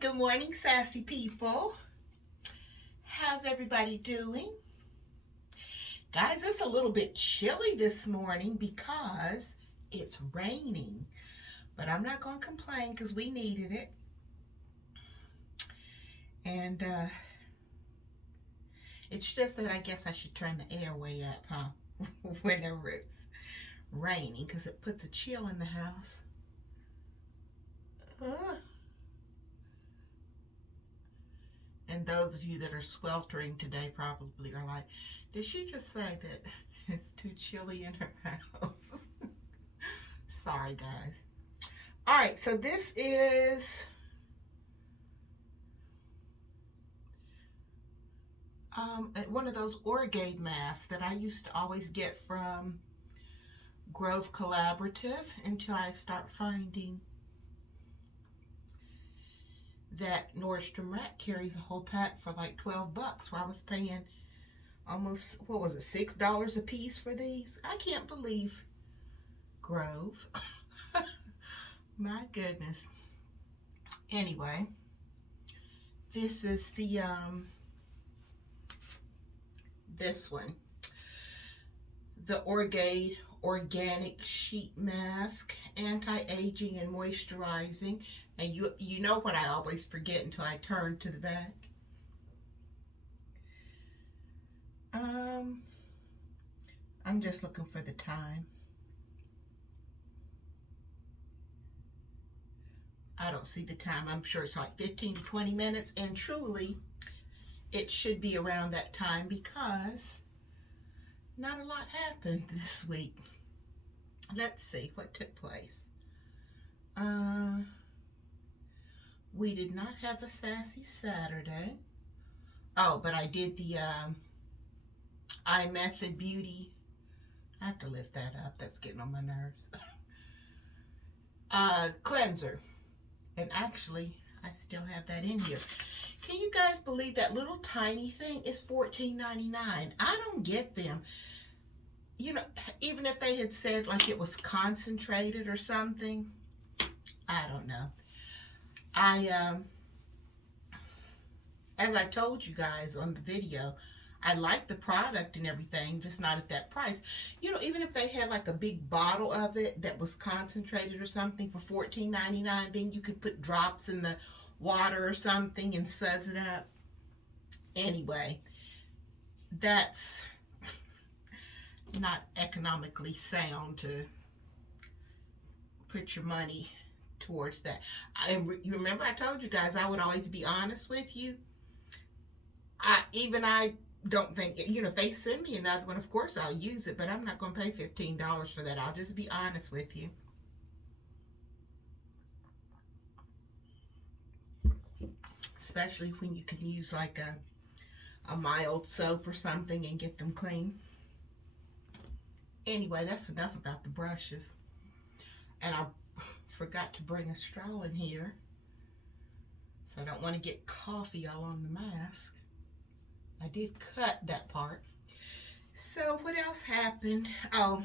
Good morning, sassy people. How's everybody doing? Guys, it's a little bit chilly this morning because it's raining. But I'm not going to complain because we needed it. And it's just that I guess I should turn the air way up, huh? Whenever it's raining because it puts a chill in the house. And those of you that are sweltering today probably are like, did she just say that it's too chilly in her house? Sorry, guys. All right, so this is one of those Orgade masks that I used to always get from Grove Collaborative until I start finding that Nordstrom Rack carries a whole pack for like 12 bucks, where I was paying almost, what was it, $6 a piece for these? I can't believe Grove. My goodness. Anyway, this is the this one, the Orgade Organic Sheet Mask, anti-aging and moisturizing. And you know what I always forget until I turn to the back. I'm just looking for the time. I don't see the time. I'm sure it's like 15 to 20 minutes, and truly it should be around that time because not a lot happened this week. Let's see what took place. We did not have a Sassy Saturday. Oh, but I did the iMethod Beauty. I have to lift that up. That's getting on my nerves. Cleanser. And actually, I still have that in here. Can you guys believe that little tiny thing is $14.99? I don't get them. You know, even if they had said like it was concentrated or something, I don't know. As I told you guys on the video, I like the product and everything, just not at that price. You know, even if they had like a big bottle of it that was concentrated or something for $14.99, then you could put drops in the water or something and suds it up. Anyway, that's not economically sound to put your money towards that. You remember I told you guys I would always be honest with you. I don't think, you know, if they send me another one, of course I'll use it, but I'm not going to pay $15 for that. I'll just be honest with you. Especially when you can use like a mild soap or something and get them clean. Anyway, that's enough about the brushes. And I forgot to bring a straw in here, so I don't want to get coffee all on the mask. I did cut that part. So what else happened? Oh,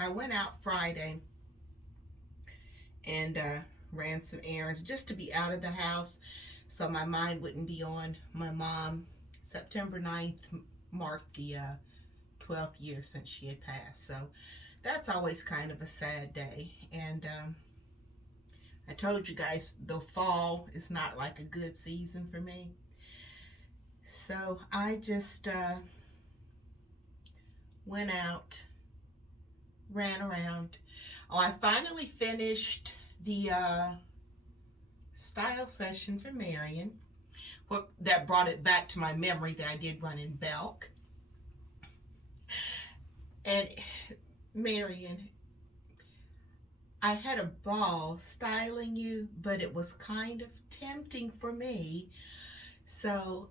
I went out Friday and ran some errands just to be out of the house so my mind wouldn't be on my mom. September 9th marked the 12th year since she had passed, so that's always kind of a sad day. And I told you guys the fall is not like a good season for me. So I just went out, ran around. Oh, I finally finished the style session for Marion. Well, that brought it back to my memory that I did run in Belk. And Marion, I had a ball styling you, but it was kind of tempting for me. So,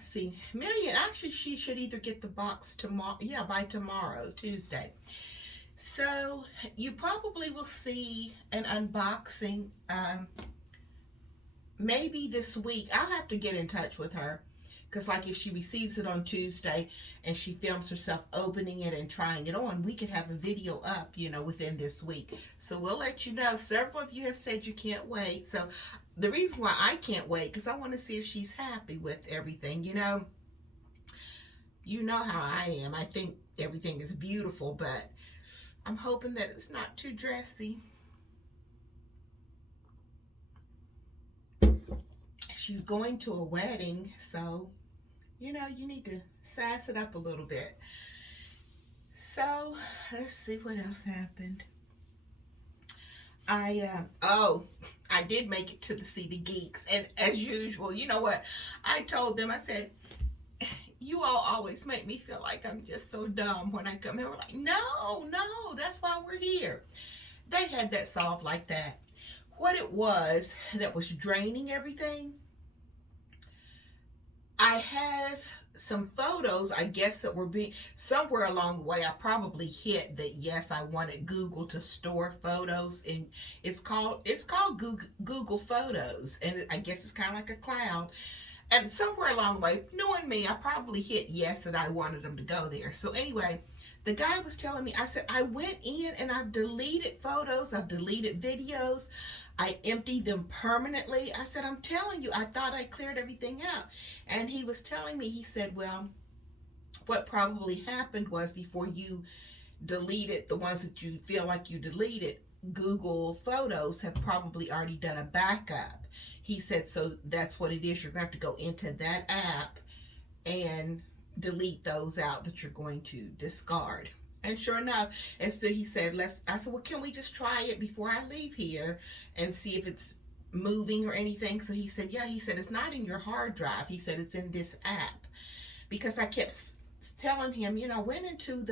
see, Marion, actually, she should either get the box tomorrow, yeah, by tomorrow, Tuesday. So, you probably will see an unboxing, maybe this week. I'll have to get in touch with her, Because like if she receives it on Tuesday and she films herself opening it and trying it on, we could have a video up, within this week. So we'll let you know. Several of you have said you can't wait. So the reason why I can't wait, because I want to see if she's happy with everything. You know how I am. I think everything is beautiful, but I'm hoping that it's not too dressy. She's going to a wedding, so you need to sass it up a little bit. So let's see what else happened. I did make it to the See the Geeks, and as usual, you know what? I told them, I said, you all always make me feel like I'm just so dumb when I come. They were like, no, that's why we're here. They had that solved like that. What it was that was draining everything, I have some photos, I guess, that were being, somewhere along the way, I probably hit that, yes, I wanted Google to store photos, and it's called Google Photos, and I guess it's kind of like a cloud. And somewhere along the way, knowing me, I probably hit yes that I wanted them to go there. So anyway, the guy was telling me, I said, I went in and I've deleted photos, I've deleted videos, I emptied them permanently. I said, I'm telling you, I thought I cleared everything out. And he was telling me, he said, well, what probably happened was before you deleted the ones that you feel like you deleted, Google Photos have probably already done a backup. He said, so that's what it is. You're going to have to go into that app and delete those out that you're going to discard. And sure enough, and so he said, I said, well, can we just try it before I leave here and see if it's moving or anything? So he said, yeah, he said, it's not in your hard drive. He said, it's in this app. Because I kept telling him, I went into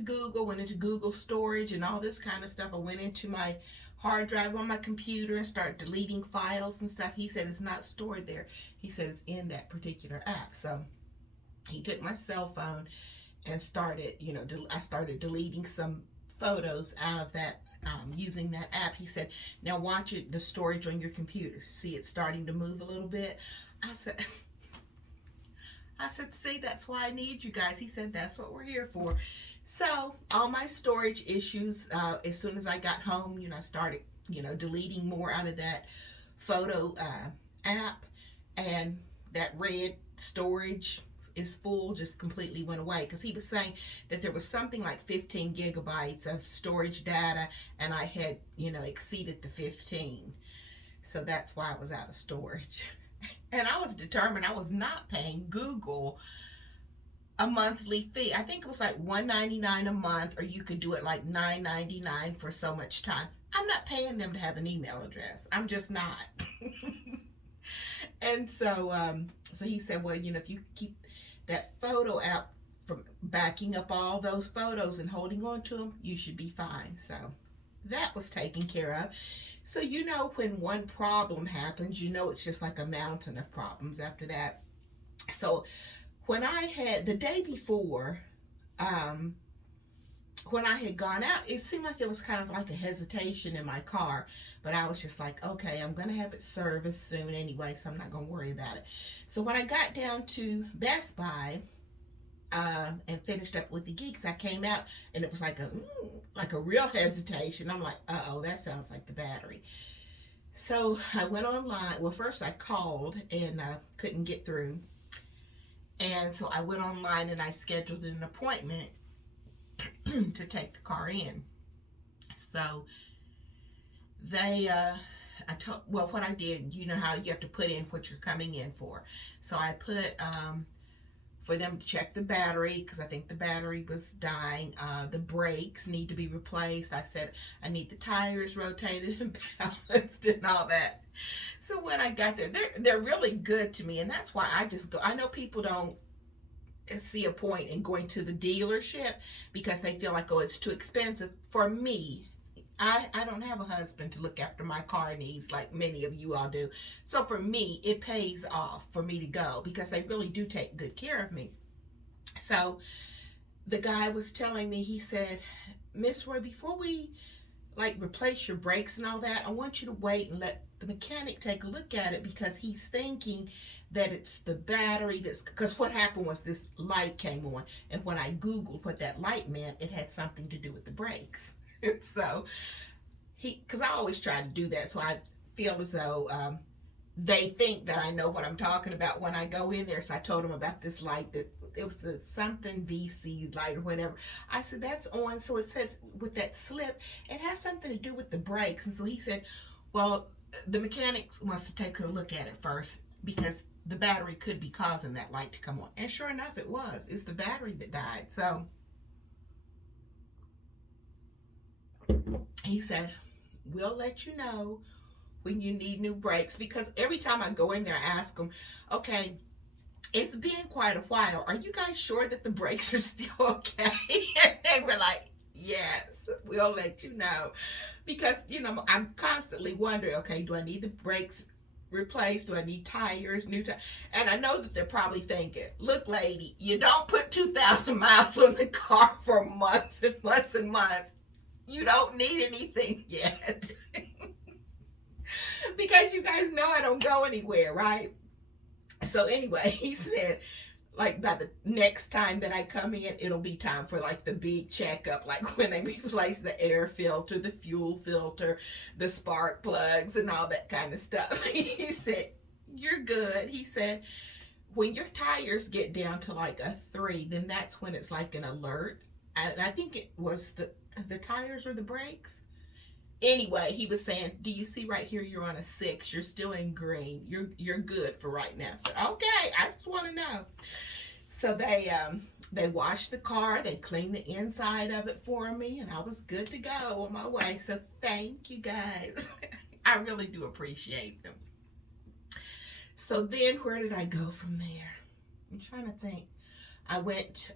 Google, went into Google storage and all this kind of stuff. I went into my hard drive on my computer and started deleting files and stuff. He said, it's not stored there. He said, it's in that particular app. So he took my cell phone and started, I started deleting some photos out of that, using that app. He said, now watch it, the storage on your computer. See, it's starting to move a little bit. I said, see, that's why I need you guys. He said, that's what we're here for. So all my storage issues, as soon as I got home, I started, deleting more out of that photo app, and that red storage is full just completely went away, because he was saying that there was something like 15 gigabytes of storage data, and I had, exceeded the 15. So that's why I was out of storage. And I was determined I was not paying Google a monthly fee. I think it was like $1.99 a month, or you could do it like $9.99 for so much time. I'm not paying them to have an email address. I'm just not. And so he said, well, if you keep that photo app from backing up all those photos and holding on to them, you should be fine. So that was taken care of. So when one problem happens, it's just like a mountain of problems after that. So when I had, the day before, when I had gone out, it seemed like there was kind of like a hesitation in my car, but I was just like, okay, I'm going to have it serviced soon anyway, so I'm not going to worry about it. So when I got down to Best Buy and finished up with the Geeks, I came out and it was like a real hesitation. I'm like, uh-oh, that sounds like the battery. So I went online. Well, first I called and couldn't get through. And so I went online and I scheduled an appointment to take the car in. So they, what I did, how you have to put in what you're coming in for. So I put, for them to check the battery, because I think the battery was dying. The brakes need to be replaced. I said I need the tires rotated and balanced and all that. So when I got there, they're really good to me, and that's why I just go. I know people don't see a point in going to the dealership because they feel like, oh, it's too expensive. For me, I don't have a husband to look after my car needs like many of you all do. So for me, it pays off for me to go because they really do take good care of me. So the guy was telling me, he said, Miss Roy, before we like replace your brakes and all that, I want you to wait and let the mechanic take a look at it, because he's thinking that it's the battery that's, because what happened was this light came on, and when I Googled what that light meant, it had something to do with the brakes. So because I always try to do that, so I feel as though they think that I know what I'm talking about when I go in there. So I told him about this light, that it was the something VC light or whatever. I said, that's on. So it says with that slip, it has something to do with the brakes. And so he said, well, the mechanic wants to take a look at it first, because the battery could be causing that light to come on. And sure enough, it was. It's the battery that died. So he said, we'll let you know when you need new brakes, because every time I go in there, I ask them, okay, it's been quite a while. Are you guys sure that the brakes are still okay? And they were like, yes, we'll let you know. Because, you know, I'm constantly wondering, okay, do I need the brakes replaced? Do I need tires, new tires? And I know that they're probably thinking, look, lady, you don't put 2,000 miles on the car for months and months and months. You don't need anything yet. Because you guys know I don't go anywhere, right? So anyway, he said, like, by the next time that I come in, it'll be time for like the big checkup, like when they replace the air filter, the fuel filter, the spark plugs, and all that kind of stuff. He said, you're good. He said, when your tires get down to like a 3, then that's when it's like an alert. And I think it was the tires or the brakes. Anyway, he was saying, do you see right here, you're on a 6, you're still in green, you're good for right now. So okay, I just want to know. So they washed the car, they cleaned the inside of it for me, and I was good to go on my way. So thank you guys. I really do appreciate them. So then where did I go from there? I'm trying to think. I went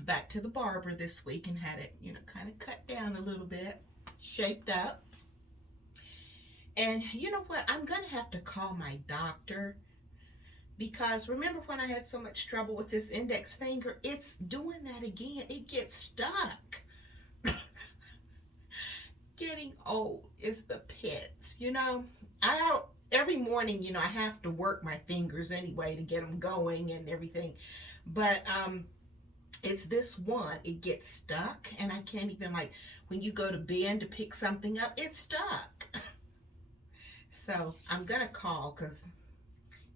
back to the barber this week and had it, you know, kind of cut down a little bit, shaped up. And you know what? I'm going to have to call my doctor, because remember when I had so much trouble with this index finger? It's doing that again. It gets stuck. Getting old is the pits, you know. Every morning, you know, I have to work my fingers anyway to get them going and everything. But it's this one, it gets stuck, and I can't even, like, when you go to bend to pick something up, it's stuck. So I'm gonna call, because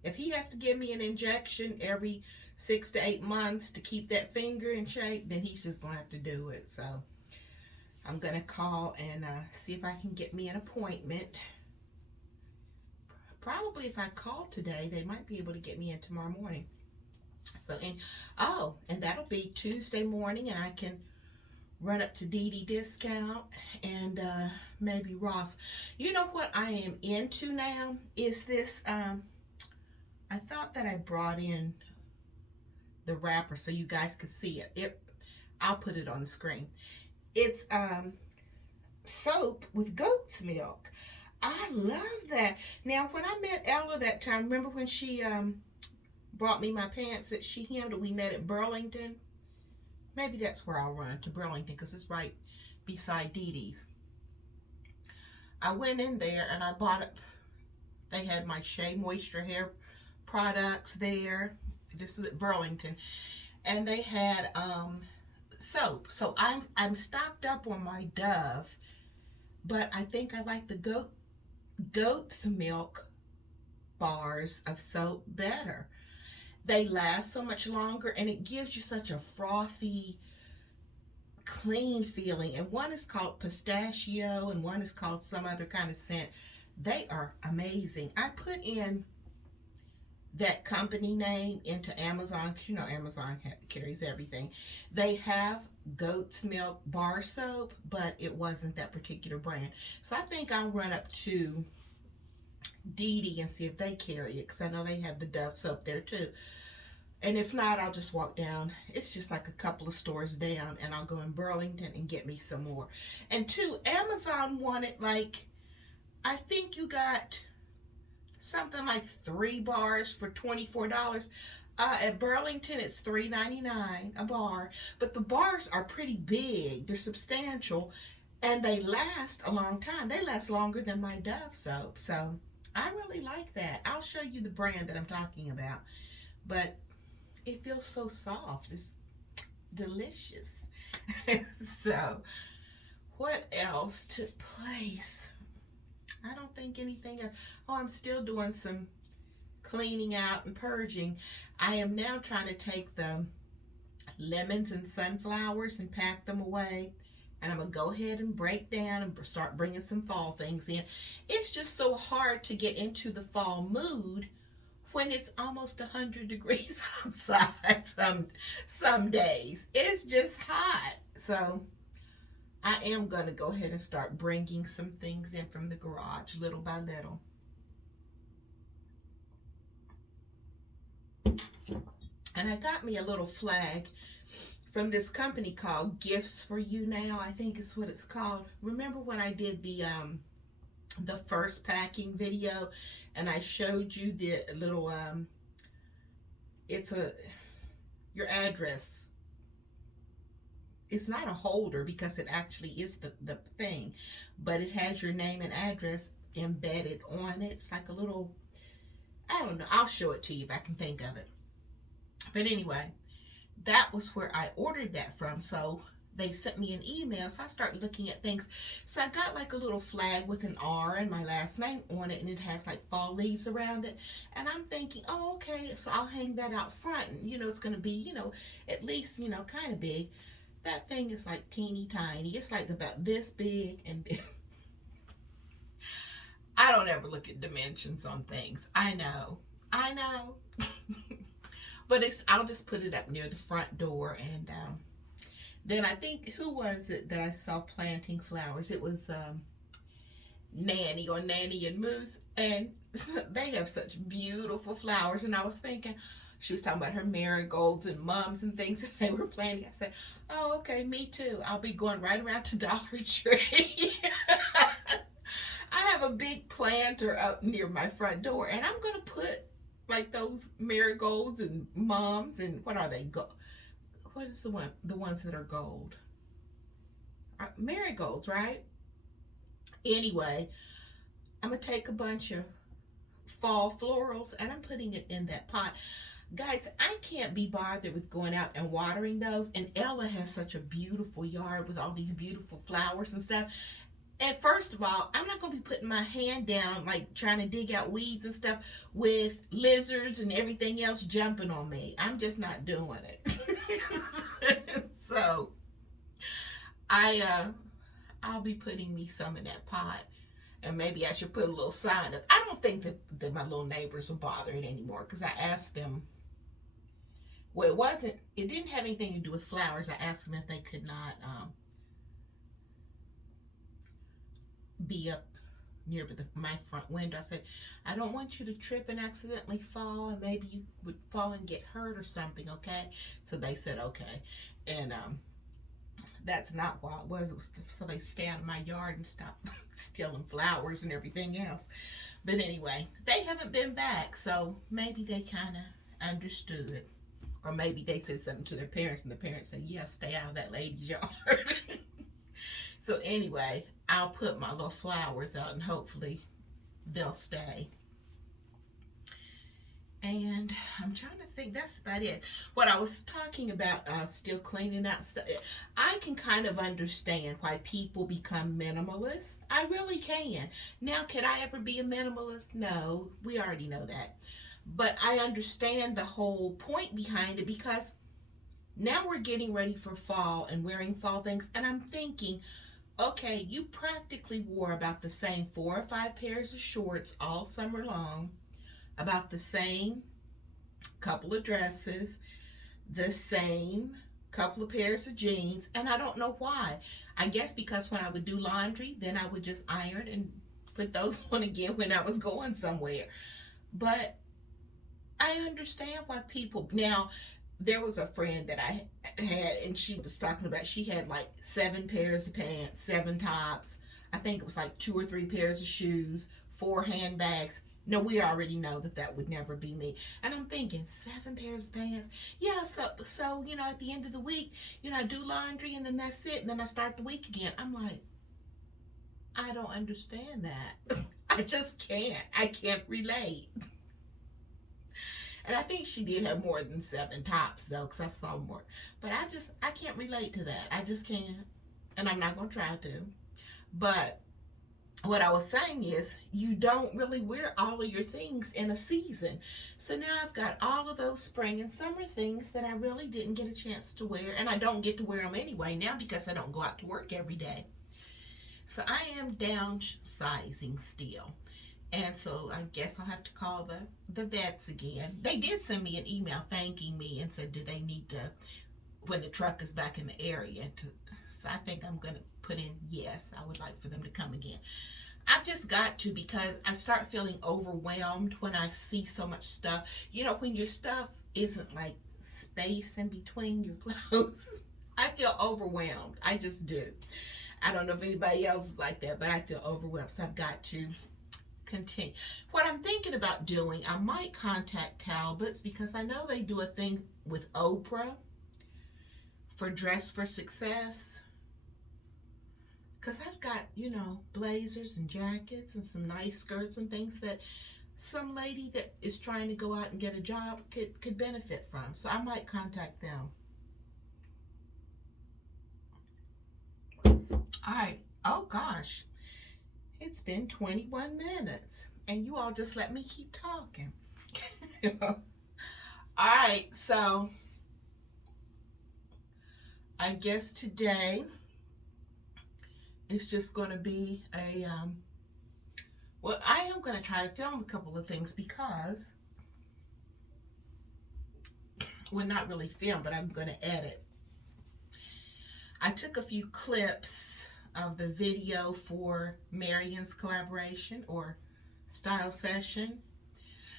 if he has to give me an injection every 6 to 8 months to keep that finger in shape, then he's just gonna have to do it. So I'm gonna call and see if I can get me an appointment. Probably if I call today, they might be able to get me in tomorrow morning. So, and that'll be Tuesday morning, and I can run up to DD Discount and maybe Ross. You know what I am into now is this, I thought that I brought in the wrapper so you guys could see it. I'll put it on the screen. It's soap with goat's milk. I love that. Now, when I met Ella that time, remember when she brought me my pants that she hemmed, we met at Burlington? Maybe that's where I'll run, to Burlington, because it's right beside Dee Dee's. I went in there and I bought it. They had my Shea Moisture hair products there. This is at Burlington. And they had soap. So I'm stocked up on my Dove, but I think I like the goat's milk bars of soap better. They last so much longer, and it gives you such a frothy, clean feeling. And one is called pistachio, and one is called some other kind of scent. They are amazing. I put in that company name into Amazon, because you know Amazon carries everything. They have goat's milk bar soap, but it wasn't that particular brand. So I think I'll run up to Dee Dee and see if they carry it, because I know they have the Dove soap there too. And if not, I'll just walk down. It's just like a couple of stores down, and I'll go in Burlington and get me some more. And two, Amazon wanted, like, I think you got something like 3 bars for $24. At Burlington, it's $3.99 a bar, but the bars are pretty big. They're substantial, and they last a long time. They last longer than my Dove soap, so I really like that. I'll show you the brand that I'm talking about, but it feels so soft. It's delicious. So, what else took place? I don't think anything else. Oh, I'm still doing some cleaning out and purging. I am now trying to take the lemons and sunflowers and pack them away. And I'm going to go ahead and break down and start bringing some fall things in. It's just so hard to get into the fall mood when it's almost 100 degrees outside some days. It's just hot. So I am going to go ahead and start bringing some things in from the garage little by little. And I got me a little flag from this company called Gifts for You Now, I think is what it's called. Remember when I did the first packing video and I showed you the little it's your address. It's not a holder because it actually is the thing, but it has your name and address embedded on it. It's like a little, I don't know, I'll show it to you if I can think of it. But anyway, that was where I ordered that from. So they sent me an email, so I started looking at things. So I got like a little flag with an R and my last name on it, and it has like fall leaves around it. And I'm thinking, oh, okay, so I'll hang that out front. And, it's going to be, at least, kind of big. That thing is like teeny tiny. It's like about this big, and I don't ever look at dimensions on things. I know. But I'll just put it up near the front door, and then I think, who was it that I saw planting flowers? It was Nanny and Moose, and they have such beautiful flowers. And I was thinking, she was talking about her marigolds and mums and things that they were planting. I said, oh, okay, me too. I'll be going right around to Dollar Tree. I have a big planter up near my front door, and I'm going to put like those marigolds and mums, and what are they? What is the ones that are gold? Marigolds, right? Anyway, I'm going to take a bunch of fall florals, and I'm putting it in that pot. Guys, I can't be bothered with going out and watering those. And Ella has such a beautiful yard with all these beautiful flowers and stuff. And first of all, I'm not going to be putting my hand down, like trying to dig out weeds and stuff with lizards and everything else jumping on me. I'm just not doing it. So I'll be putting me some in that pot. And maybe I should put a little sign up. I don't think that my little neighbors will bother it anymore, because I asked them. Well, it didn't have anything to do with flowers. I asked them if they could not be up near my front window. I said, I don't want you to trip and accidentally fall, and maybe you would fall and get hurt or something, okay? So they said, okay. And that's not why it was. It was so they stay out of my yard and stop stealing flowers and everything else. But anyway, they haven't been back, so maybe they kind of understood. Or maybe they said something to their parents, and the parents said, yeah, stay out of that lady's yard. So anyway, I'll put my little flowers out, and hopefully they'll stay. And I'm trying to think, that's about it. What I was talking about, still cleaning out stuff, I can kind of understand why people become minimalists. I really can. Now, can I ever be a minimalist? No, we already know that. But I understand the whole point behind it, because now we're getting ready for fall and wearing fall things. And I'm thinking, okay, you practically wore about the same 4 or 5 pairs of shorts all summer long, about the same couple of dresses, the same couple of pairs of jeans, and I don't know why. I guess because when I would do laundry, then I would just iron and put those on again when I was going somewhere. But I understand why people, now there was a friend that I had, and she was talking about, she had like 7 pairs of pants, 7 tops, I think it was like 2 or 3 pairs of shoes, 4 handbags. No, we already know that that would never be me. And I'm thinking, 7 pairs of pants? Yeah, so at the end of the week, I do laundry and then that's it. And then I start the week again. I'm like, I don't understand that. I just can't. I can't relate. And I think she did have more than 7 tops, though, because I saw more. But I can't relate to that. I just can't. And I'm not going to try to. But what I was saying is, you don't really wear all of your things in a season. So now I've got all of those spring and summer things that I really didn't get a chance to wear. And I don't get to wear them anyway now because I don't go out to work every day. So I am downsizing still. And so I guess I'll have to call the vets again. They did send me an email thanking me and said, do they need to, when the truck is back in the area. So I think I'm going to put in yes, I would like for them to come again. I've just got to, because I start feeling overwhelmed when I see so much stuff. When your stuff isn't like space in between your clothes, I feel overwhelmed. I just do. I don't know if anybody else is like that, but I feel overwhelmed. So I've got to continue. What I'm thinking about doing, I might contact Talbot's because I know they do a thing with Oprah for Dress for Success. Because I've got, blazers and jackets and some nice skirts and things that some lady that is trying to go out and get a job could benefit from. So I might contact them. All right. Oh, gosh. It's been 21 minutes. And you all just let me keep talking. All right. So, I guess today it's just going to be well, I am going to try to film a couple of things because, well, not really film, but I'm going to edit. I took a few clips of the video for Marion's collaboration or style session.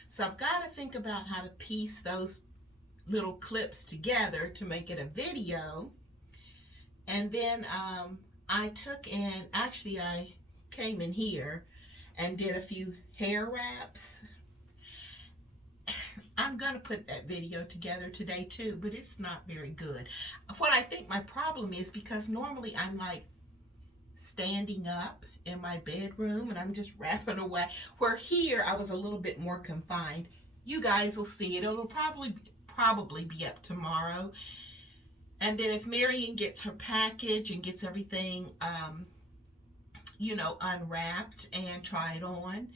So I've got to think about how to piece those little clips together to make it a video. And then I came in here and did a few hair wraps. I'm going to put that video together today too, but it's not very good. What I think my problem is, because normally I'm like standing up in my bedroom and I'm just wrapping away, where here I was a little bit more confined. You guys will see it. It'll probably be up tomorrow. And then if Marion gets her package and gets everything, unwrapped and tried on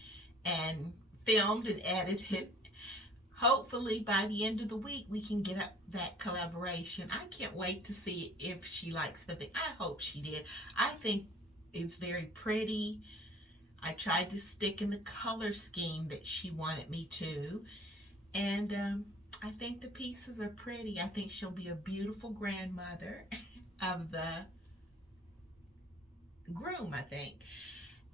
and filmed and edited, hopefully by the end of the week we can get up that collaboration. I can't wait to see if she likes the thing. I hope she did. I think it's very pretty. I tried to stick in the color scheme that she wanted me to. And I think the pieces are pretty. I think she'll be a beautiful grandmother of the groom, I think.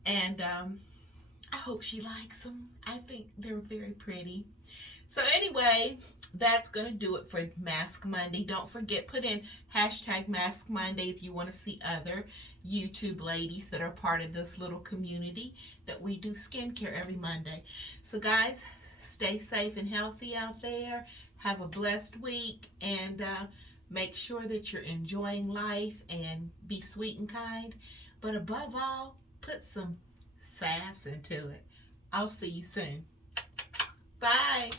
And I hope she likes them. I think they're very pretty. So anyway, that's going to do it for Mask Monday. Don't forget, put in hashtag Mask Monday if you want to see other YouTube ladies that are part of this little community that we do skincare every Monday. So guys, stay safe and healthy out there. Have a blessed week, and make sure that you're enjoying life and be sweet and kind. But above all, put some sass into it. I'll see you soon. Bye.